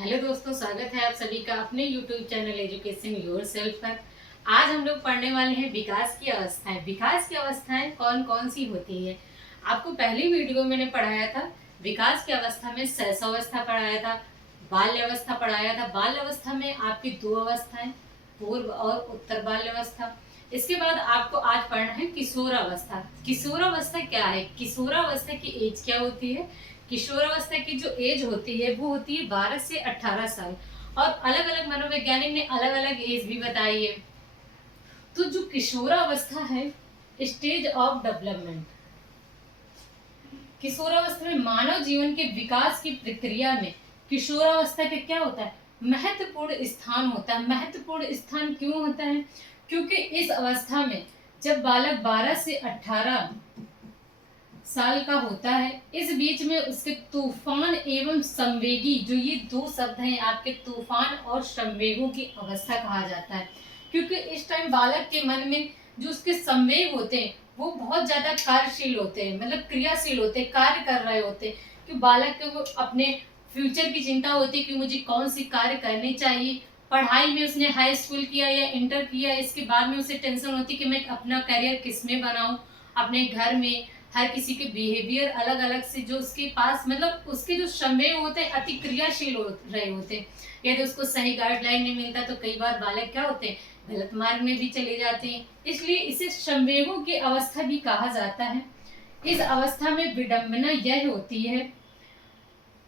Hello दोस्तों, स्वागत है आप सभी का अपने यूट्यूब चैनल एजुकेशन योरसेल्फ पर। आज हम लोग पढ़ने वाले हैं विकास की अवस्थाएं। विकास की अवस्थाएं कौन कौन सी होती है। आपको पहली वीडियो मैंने पढ़ाया था विकास की अवस्था में शैशवावस्था पढ़ाया था, बाल्य अवस्था पढ़ाया था। बाल्य अवस्था में आपकी दो अवस्थाएं, पूर्व और उत्तर बाल्य अवस्था। इसके बाद आपको आज पढ़ना है किशोरावस्था। किशोरावस्था क्या है, किशोरावस्था की एज क्या होती है। किशोरावस्था की जो एज होती है वो होती है 12 से 18 साल। और अलग अलग मनोवैज्ञानिक ने अलग अलग एज भी बताई है। तो जो किशोरावस्था है, स्टेज ऑफ डेवलपमेंट, किशोरावस्था में मानव जीवन के विकास की प्रक्रिया में किशोरावस्था का क्या होता है, महत्वपूर्ण स्थान होता है। महत्वपूर्ण स्थान क्यों होता है, क्योंकि इस अवस्था में जब बालक 12 से 18 साल का होता है, इस बीच में उसके तूफान एवं संवेगी, जो ये दो शब्द हैं आपके, तूफान और संवेगों की अवस्था कहा जाता है। क्योंकि इस टाइम बालक के मन में जो उसके संवेग होते हैं वो बहुत ज्यादा कार्यशील होते हैं, मतलब क्रियाशील होते हैं, कार्य कर रहे होते हैं। कि बालक को अपने फ्यूचर की चिंता होती है कि मुझे कौन सी कार्य करनी चाहिए। पढ़ाई में उसने हाई स्कूल किया या इंटर किया, इसके बाद में उसे टेंशन होती है कि मैं अपना करियर किस में बनाऊं। अपने घर में हर किसी के बिहेवियर अलग अलग से, जो उसके पास मतलब उसके जो संवेग होते हैं अति क्रियाशील हो रहे होते हैं। यदि उसको सही गाइडलाइन नहीं मिलता तो कई बार बालक क्या होते हैं, गलत मार्ग में भी चले जाते हैं। इसलिए इसे संवेगों की अवस्था भी कहा जाता है। इस अवस्था में विडंबना यह होती है,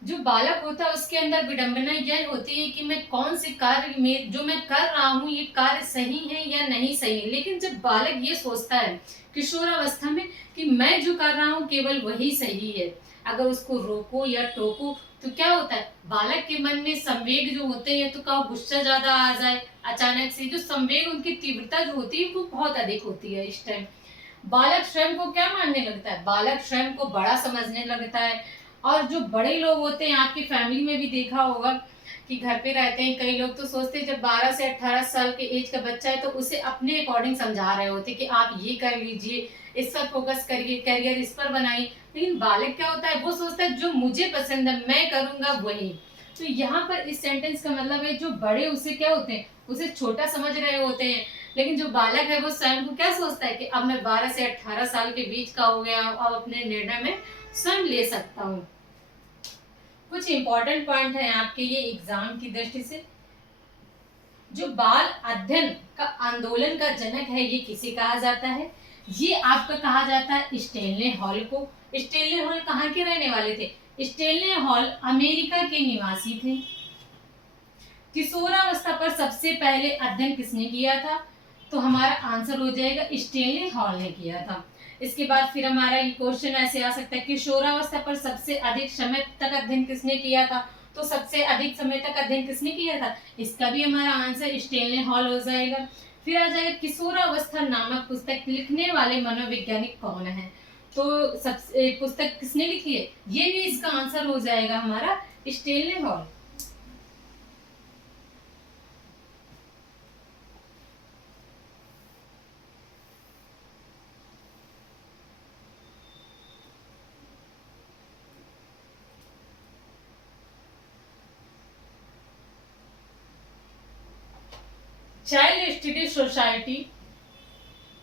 जो बालक होता है उसके अंदर विडंबना यह होती है कि मैं कौन से कार्य में जो मैं कर रहा हूँ ये कार्य सही है या नहीं सही है। लेकिन जब बालक ये सोचता है किशोरावस्था में कि मैं जो कर रहा हूँ केवल वही सही है, अगर उसको रोको या टोको तो क्या होता है, बालक के मन में संवेग जो होते हैं, तो का गुस्सा ज्यादा आ जाए अचानक से, जो संवेग उनकी तीव्रता जो होती है वो बहुत अधिक होती है। इस टाइम बालक स्वयं को क्या मानने लगता है, बालक स्वयं को बड़ा समझने लगता है। और जो बड़े लोग होते हैं, आपकी फैमिली में भी देखा होगा कि घर पे रहते हैं कई लोग, तो सोचते हैं जब 12 से 18 साल के एज का बच्चा है तो उसे अपने अकॉर्डिंग समझा रहे होते कि आप ये कर लीजिए, इस पर फोकस करिए, करियर इस पर बनाइए। लेकिन बालक क्या होता है, वो सोचता है जो मुझे पसंद है मैं करूंगा वही। तो यहाँ पर इस सेंटेंस का मतलब है जो बड़े उसे क्या होते हैं, उसे छोटा समझ रहे होते हैं। लेकिन जो बालक है वो स्वयं को क्या सोचता है कि अब मैं 12 से 18 साल के बीच का हो गया, अब अपने निर्णय में स्वयं ले सकता हूँ। कुछ इंपॉर्टेंट पॉइंट है आपके ये एग्जाम की दृष्टि से। जो बाल अध्ययन का आंदोलन का जनक है ये किसे कहा जाता है, ये आपका कहा जाता है स्टेनले हॉल को। स्टेनले हॉल कहाँ के रहने वाले थे, स्टेनले हॉल अमेरिका के निवासी थे। किशोरावस्था पर सबसे पहले अध्ययन किसने किया था, तो हमारा आंसर हो जाएगा स्टेनले हॉल ने किया था। इसके बाद फिर हमारा ये क्वेश्चन ऐसे आ सकता है, किशोरावस्था पर सबसे अधिक समय तक अध्ययन किसने किया था, तो सबसे अधिक समय तक अध्ययन किसने किया था, इसका भी हमारा आंसर स्टेनले हॉल हो जाएगा। फिर आ जाएगा किशोरावस्था नामक पुस्तक लिखने वाले मनोवैज्ञानिक कौन है, तो सबसे पुस्तक किसने लिखी है, ये भी इसका आंसर हो जाएगा हमारा Stanley Hall. Child study society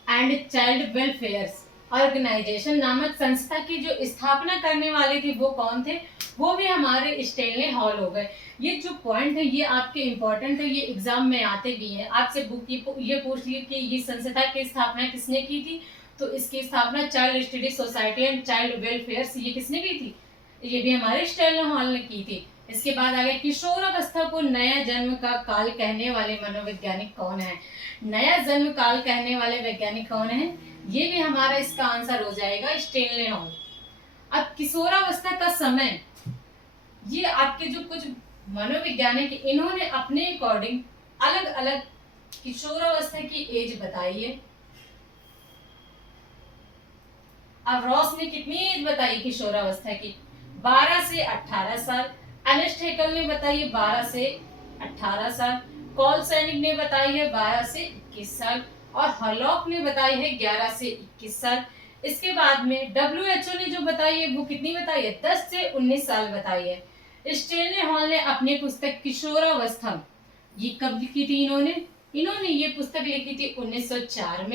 and child welfare organisation नामक संस्था की जो स्थापना करने वाले थे वो कौन थे, वो भी हमारे स्टेनले हॉल हो गए। ये जो पॉइंट है ये आपके इंपॉर्टेंट है, ये एग्जाम में आते भी हैं। आपसे बुक ये पूछ लिया कि ये संस्था की स्थापना किसने की थी, तो इसकी स्थापना child study society and child welfare ये किसने की थी, ये भी हमारे स्टेनले हॉल ने की थी। इसके बाद आगे किशोरावस्था को नया जन्म का काल कहने वाले मनोवैज्ञानिक कौन है, नया जन्म काल कहने वाले वैज्ञानिक कौन है, ये भी हमारा इसका आंसर हो जाएगा स्टेनले हॉल। अब किशोरावस्था का समय, ये आपके जो कुछ मनोवैज्ञानिक इन्होंने अपने अकॉर्डिंग अलग अलग किशोरावस्था की एज बताई है। अब रॉस ने कितनी एज बताई किशोरावस्था की, 12 से 18 साल। एलिस हेकल ने बताई है 12 से 18 साल। कॉल सैनिक ने बताई है 12 से 21 साल। और हलॉक ने बताई है 11 से 21 साल। इसके बाद में WHO ने जो बताई है वो कितनी बताई है, 10 से 19 साल बताई है। स्टेनले हॉल ने अपनी पुस्तक किशोरावस्था ये कब लिखी थी इन्होंने? इन्होंने ये पुस्तक लिखी थी 1904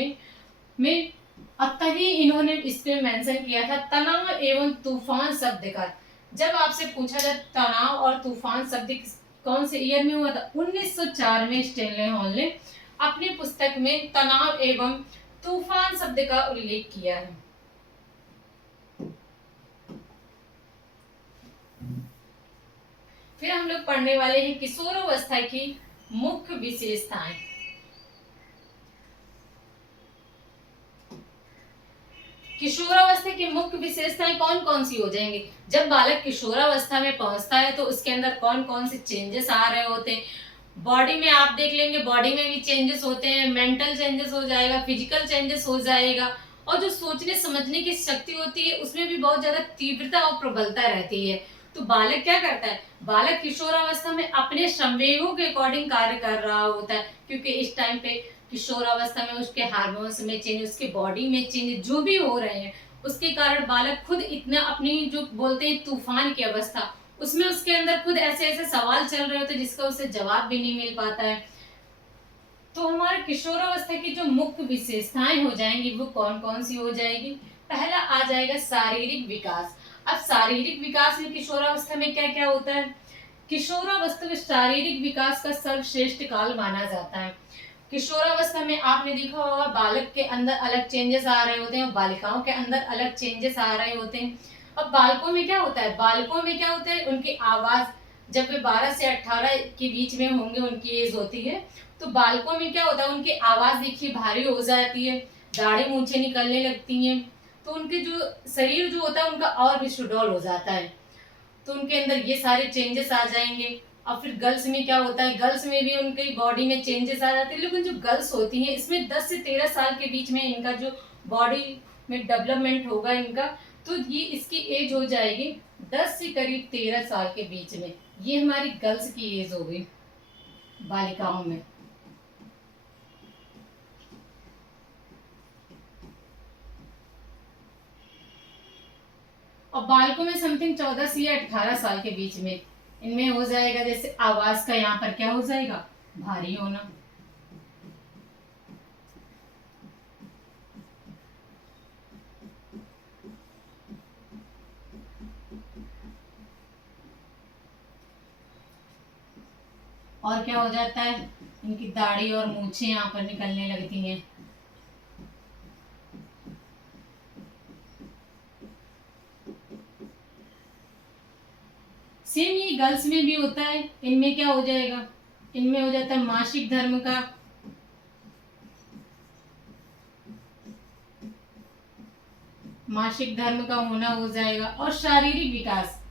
में और तभी इन्होंने इस पे मेंशन किया था तनाव एवं तूफान शब्द का। जब आपसे पूछा जाए तनाव और तूफान शब्द कौन से ईयर में हुआ था, 1904 में स्टेनले हॉल ने अपनी पुस्तक में तनाव एवं तूफान शब्द का उल्लेख किया है। फिर हम लोग पढ़ने वाले हैं किशोरावस्था की मुख्य विशेषताएं। किशोरावस्था की मुख्य विशेषताएं कौन कौन सी हो जाएंगी? जब बालक किशोरावस्था में पहुंचता है तो उसके अंदर कौन कौन से चेंजेस आ रहे होते हैं? बॉडी में आप देख लेंगे, बॉडी में भी चेंजेस होते हैं, मेंटल चेंजेस हो जाएगा, फिजिकल चेंजेस हो जाएगा, और जो सोचने समझने की शक्ति होती है उसमें भी बहुत ज्यादा तीव्रता और प्रबलता रहती है। तो बालक क्या करता है? बालक किशोरावस्था में अपने संवेगों के अकॉर्डिंग कार्य कर रहा होता है, क्योंकि इस टाइम पे किशोरावस्था में उसके हार्मोन्स में चेंज, उसके बॉडी में चेंज जो भी हो रहे हैं, उसके कारण बालक खुद इतना अपनी जो बोलते हैं तूफान की अवस्था, उसमें उसके अंदर खुद ऐसे ऐसे सवाल चल रहे होते हैं जिसका उसे जवाब भी नहीं मिल पाता है। तो हमारे किशोरावस्था की जो मुख्य विशेषताएं हो जाएंगी वो कौन कौन सी हो जाएगी? पहला आ जाएगा शारीरिक विकास। अब शारीरिक विकास में किशोरावस्था में क्या क्या होता है? किशोरावस्था में शारीरिक विकास का सर्वश्रेष्ठ काल माना जाता है। किशोरावस्था में आपने देखा होगा बालक के अंदर अलग चेंजेस आ रहे होते हैं और बालिकाओं के अंदर अलग चेंजेस आ रहे होते हैं। अब बालकों में क्या होता है? बालकों में क्या होता है? उनकी आवाज, जब वे 12 से 18 के बीच में होंगे, उनकी एज होती है, तो बालकों में क्या होता है? उनकी आवाज देखिए भारी हो जाती है, दाढ़ी मूंछें निकलने लगती हैं, तो उनके जो शरीर जो होता है उनका और भी सुडौल हो जाता है, तो उनके अंदर ये सारे चेंजेस आ जाएंगे। और फिर गर्ल्स में क्या होता है? गर्ल्स में भी उनकी बॉडी में चेंजेस आ जाते हैं, लेकिन जो गर्ल्स होती हैं इसमें 10 से 13 साल के बीच में इनका जो बॉडी में डेवलपमेंट होगा इनका, तो ये इसकी एज हो जाएगी 10 से करीब 13 साल के बीच में। ये हमारी गर्ल्स की एज हो गई बालिकाओं में। और बालकों में समथिंग 14 से या 18 साल के बीच में इनमें हो जाएगा, जैसे आवाज का यहाँ पर क्या हो जाएगा? भारी होना। और क्या हो जाता है? इनकी दाढ़ी और मूछें यहाँ पर निकलने लगती हैं। सेम ये गर्ल्स में भी होता है। इनमें क्या हो जाएगा? इनमें हो जाता है मासिक धर्म का, मासिक धर्म का होना हो जाएगा। और शारीरिक विकास,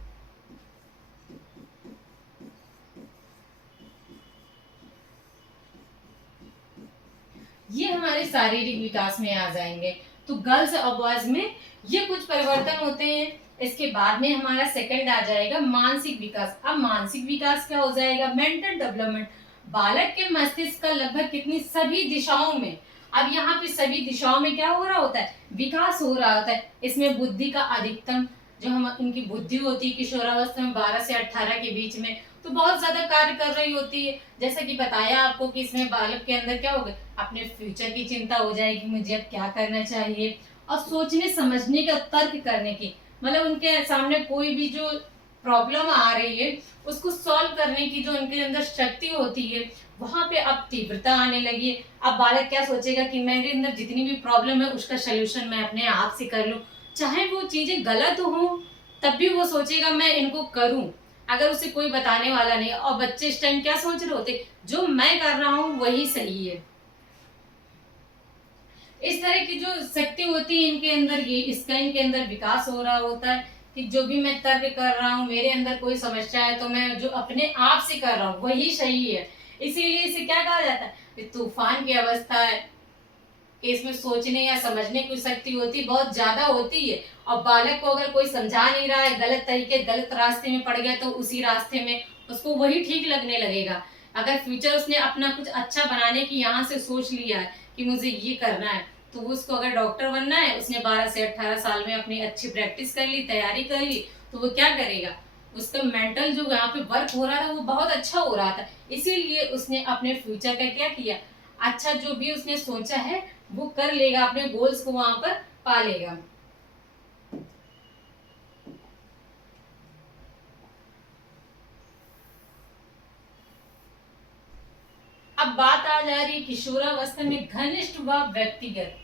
ये हमारे शारीरिक विकास में आ जाएंगे। तो गर्ल्स और बॉयज में ये कुछ परिवर्तन होते हैं। इसके बाद में हमारा सेकंड आ जाएगा मानसिक विकास। अब मानसिक विकास क्या हो जाएगा? Mental development. बालक के मस्तिष्क का लगभग कितनी सभी दिशाओं में, अब यहाँ पे सभी दिशाओं में क्या हो रहा होता है? विकास हो रहा होता है। इसमें बुद्धि का अधिकतम, जो हम इनकी बुद्धि होती है किशोरावस्था में 12 से 18 के बीच में, तो बहुत ज्यादा कार्य कर रही होती है। जैसा कि बताया आपको कि इसमें बालक के अंदर क्या होगा? अपने फ्यूचर की चिंता हो जाएगी, मुझे अब क्या करना चाहिए, और सोचने समझने का, तर्क करने की, मतलब उनके सामने कोई भी जो प्रॉब्लम आ रही है उसको सॉल्व करने की जो उनके अंदर शक्ति होती है, वहां पे अब तीव्रता आने लगी है। अब बालक क्या सोचेगा कि मेरे अंदर जितनी भी प्रॉब्लम है उसका सोल्यूशन मैं अपने आप से कर लूं, चाहे वो चीजें गलत हो तब भी वो सोचेगा मैं इनको करूं, अगर उसे कोई बताने वाला नहीं। और बच्चे इस टाइम क्या सोच रहे होते? जो मैं कर रहा हूँ वही सही है। इस तरह की जो शक्ति होती है इनके अंदर, ये इसका इनके अंदर विकास हो रहा होता है कि जो भी मैं तर्क कर रहा हूँ, मेरे अंदर कोई समस्या है तो मैं जो अपने आप से कर रहा हूँ वही सही है। इसीलिए इसे क्या कहा जाता है? तूफान की अवस्था है कि इसमें सोचने या समझने की शक्ति होती बहुत ज्यादा होती है। और बालक को अगर कोई समझा नहीं रहा है, गलत तरीके गलत रास्ते में पड़ गया, तो उसी रास्ते में उसको वही ठीक लगने लगेगा। अगर फ्यूचर उसने अपना कुछ अच्छा बनाने की यहाँ से सोच लिया है कि मुझे ये करना है, तो उसको अगर डॉक्टर बनना है, उसने 12 से 18 साल में अपनी अच्छी प्रैक्टिस कर ली, तैयारी कर ली, तो वो क्या करेगा? उसका मेंटल जो यहाँ पे वर्क हो रहा था वो बहुत अच्छा हो रहा था, इसीलिए उसने अपने फ्यूचर का क्या किया, अच्छा जो भी उसने सोचा है वो कर लेगा, अपने गोल्स को वहां पर पा लेगा। अब बात आ जा रही है किशोरावस्था में घनिष्ठ व व्यक्तिगत।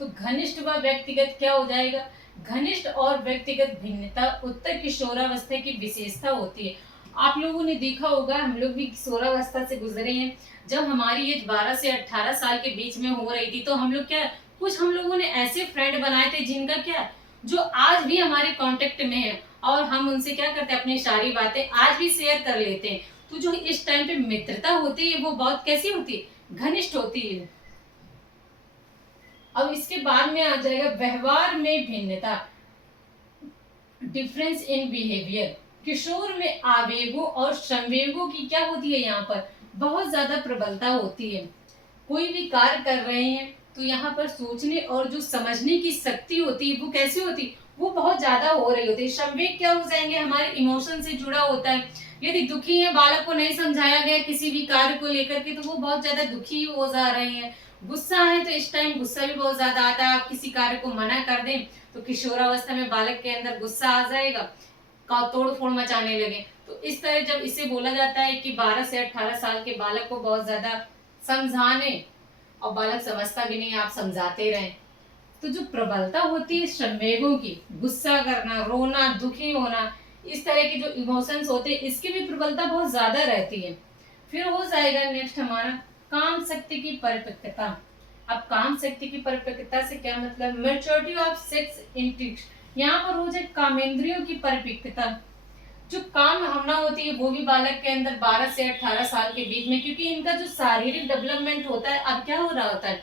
तो घनिष्ठ व व्यक्तिगत क्या हो जाएगा, घनिष्ठ और व्यक्तिगत भिन्नता उत्तर किशोरावस्था की विशेषता होती है। आप लोगों ने देखा होगा, हम लोग भी किशोरावस्था से गुजरे हैं। जब हमारी एज 12 से 18 साल के बीच में हो रही थी तो हम लोग क्या, कुछ हम लोगों ने ऐसे फ्रेंड बनाए थे जिनका क्या, जो आज भी हमारे कांटेक्ट में है, और हम उनसे क्या करते हैं, अपनी सारी बातें आज भी शेयर कर लेते हैं। तो जो इस टाइम पे मित्रता होती है वो बहुत कैसी होती है, घनिष्ठ होती है। अब इसके बाद में आ जाएगा व्यवहार में भिन्नता, डिफरेंस इन बिहेवियर। किशोर में आवेगों और संवेगों की क्या होती है, यहाँ पर बहुत ज्यादा प्रबलता होती है। कोई भी कार्य कर रहे हैं तो यहाँ पर सोचने और जो समझने की शक्ति होती है वो कैसी होती है, वो बहुत ज्यादा हो रही होती है। संवेग क्या हो जाएंगे, हमारे इमोशन से जुड़ा होता है। यदि दुखी है, बालक को नहीं समझाया गया किसी भी कार्य को लेकर के, तो वो बहुत ज्यादा दुखी हो जा रहे हैं। गुस्सा है तो इस टाइम गुस्सा भी बहुत ज्यादा आता है, आप किसी कार्य को मना कर दें तो किशोरावस्था में बालक के अंदर गुस्सा आ जाएगा, का तोड़ फोड़ मचाने लगे। तो इस तरह जब इसे बोला जाता है कि 12 से 18 साल के बालक को बहुत ज्यादा समझाने, और बालक समझता भी नहीं, आप समझाते रहें। तो जो प्रबलता होती है संवेगों की, गुस्सा करना, रोना, दुखी होना, इस तरह के जो इमोशंस होते हैं इसकी भी प्रबलता बहुत ज्यादा रहती है। फिर हो जाएगा नेक्स्ट हमारा काम शक्ति की परिपक्वता। अब काम शक्ति की परिपक्वता से क्या मतलब, मैच्योरिटी ऑफ सेक्स इंटिंक्ट, यहाँ पर हो जाए कामेंद्रियों की परिपक्वता। जो काम भावना होती है वो भी बालक के अंदर 12 से 18 साल के बीच में, क्योंकि इनका जो शारीरिक डेवलपमेंट होता है अब क्या हो रहा होता है,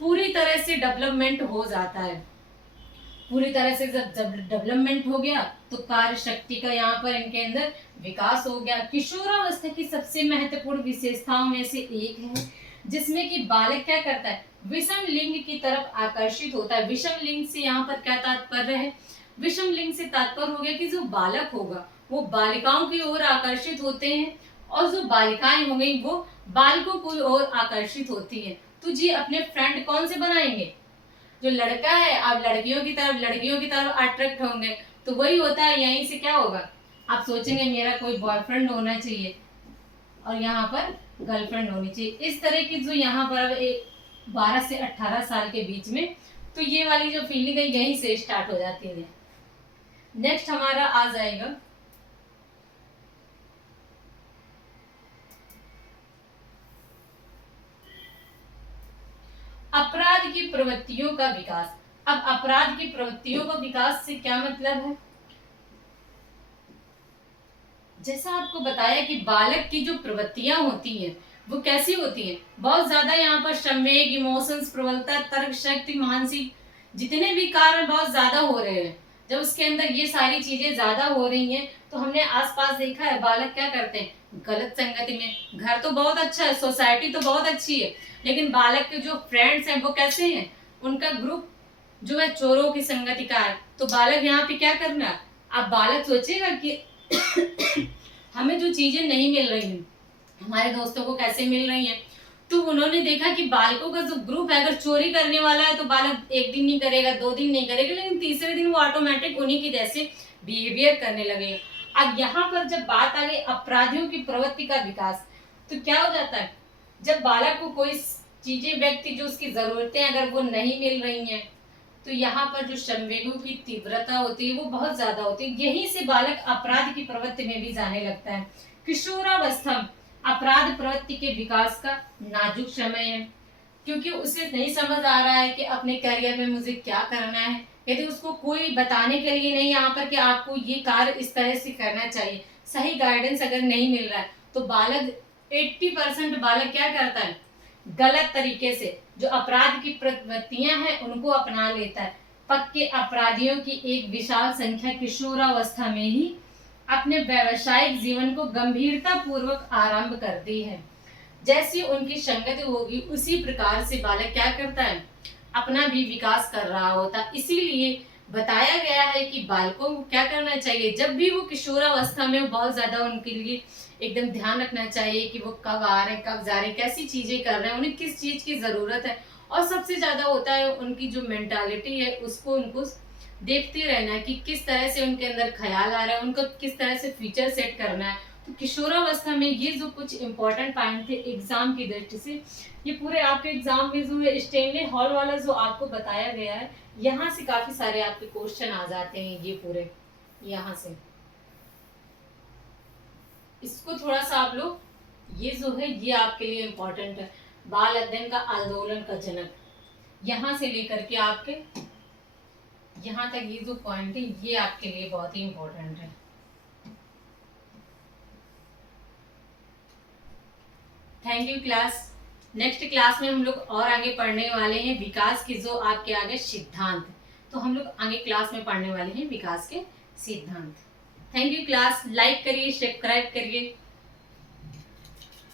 पूरी तरह से डेवलपमेंट हो जाता है। पूरी तरह से जब डेवलपमेंट हो गया तो कार्य शक्ति का यहाँ पर इनके अंदर विकास हो गया। किशोरावस्था की सबसे महत्वपूर्ण विशेषताओं में से एक है जिसमें कि बालक क्या करता है, विषम लिंग की तरफ आकर्षित होता है। विषम लिंग से यहाँ पर क्या तात्पर्य है, विषम लिंग से तात्पर्य हो गया कि जो बालक होगा वो बालिकाओं की ओर आकर्षित होते हैं, और जो बालिकाएं हो गई वो बालकों की ओर आकर्षित होती है। तो जी अपने फ्रेंड कौन से बनाएंगे, जो लड़का है आप लड़कियों की तरफ अट्रैक्ट होंगे, तो वही होता है। यहीं से क्या होगा, आप सोचेंगे मेरा कोई बॉयफ्रेंड होना चाहिए और यहाँ पर गर्लफ्रेंड होनी चाहिए। इस तरह की जो यहाँ पर 12 से 18 साल के बीच में, तो ये वाली जो फीलिंग है यहीं से स्टार्ट हो जाती है। नेक्स्ट हमारा आ जाएगा अपराध की प्रवृत्तियों का विकास। अब अपराध की प्रवृत्तियों का विकास से क्या मतलब है, जैसा आपको बताया कि बालक की जो प्रवृत्तियां होती हैं वो कैसी होती हैं, बहुत ज्यादा यहाँ पर संवेग, इमोशंस, प्रबलता, तर्क शक्ति, मानसिक, जितने भी कारण बहुत ज्यादा हो रहे हैं। जब उसके अंदर ये सारी चीजें ज्यादा हो रही हैं तो हमने आसपास देखा है बालक क्या करते हैं, गलत संगति में। घर तो बहुत अच्छा है, सोसाइटी तो बहुत अच्छी है, लेकिन बालक के जो फ्रेंड्स हैं वो कैसे हैं, उनका ग्रुप जो है चोरों की संगति का है। तो बालक यहाँ पे क्या करना, अब बालक सोचेगा कि हमें जो चीजें नहीं मिल रही हैं हमारे दोस्तों को कैसे मिल रही हैं। तो उन्होंने देखा कि बालकों का जो ग्रुप है अगर चोरी करने वाला है तो बालक एक दिन नहीं करेगा, 2 दिन नहीं करेगा, लेकिन तीसरे दिन वो ऑटोमेटिक उन्हीं की जैसे बिहेवियर करने लगेगा। अब यहाँ पर जब बात आ गई अपराधियों की प्रवृत्ति का विकास, तो क्या हो जाता है, जब बालक को कोई चीजें, व्यक्ति जो उसकी जरूरतें अगर वो नहीं मिल रही हैं तो यहाँ पर जो संवेगों की तीव्रता होती है वो बहुत ज्यादा होती है। यहीं से बालक अपराध की प्रवृत्ति में भी जाने लगता है। किशोरावस्था अपराध प्रवृत्ति के विकास का नाजुक समय है, क्योंकि उसे नहीं समझ आ रहा है कि अपने करियर में मुझे क्या करना है। यदि उसको कोई बताने के लिए नहीं यहाँ पर कि आपको ये कार्य इस तरह से करना चाहिए, सही गाइडेंस अगर नहीं मिल रहा है तो बालक 80% बालक क्या करता है, गलत तरीके से जो अपराध की प्रवृत्तियां हैं उनको अपना लेता है। पक्के अपराधियों की एक विशाल संख्या किशोरावस्था में ही अपने व्यावसायिक जीवन को गंभीरता पूर्वक आरंभ करती है। जैसी उनकी संगति होगी उसी प्रकार से बालक क्या करता है, अपना भी विकास कर रहा होता। इसीलिए बताया गया है कि बालकों को क्या करना चाहिए जब भी वो किशोरावस्था में, वो बहुत ज्यादा उनके लिए एकदम ध्यान रखना चाहिए कि वो कब आ रहे हैं, कब जा रहे हैं, कैसी चीजें कर रहे हैं, उन्हें किस चीज की जरूरत है। और सबसे ज्यादा होता है उनकी जो मेंटालिटी है उसको उनको देखते रहना है कि किस तरह से उनके अंदर ख्याल आ रहा है, उनको किस तरह से फ्यूचर सेट करना है। तो किशोरावस्था में ये जो कुछ इंपॉर्टेंट पॉइंट थे एग्जाम की दृष्टि से, ये पूरे आपके एग्जाम में जो है स्टेनली हॉल वाला जो आपको बताया गया है, यहाँ से काफी सारे आपके क्वेश्चन आ जाते हैं। ये पूरे यहाँ से इसको थोड़ा सा आप लोग, ये जो है ये आपके लिए इम्पोर्टेंट है। बाल अध्ययन का आंदोलन का जनक, यहाँ से लेकर के आपके यहाँ तक ये जो पॉइंट है ये आपके लिए बहुत ही इम्पोर्टेंट है। Thank you class. Next class में हम लोग और आगे पढ़ने वाले हैं विकास के जो आपके आगे सिद्धांत। तो हम लोग आगे क्लास में पढ़ने वाले हैं विकास के सिद्धांत। Thank you class. लाइक करिए, सब्सक्राइब करिए।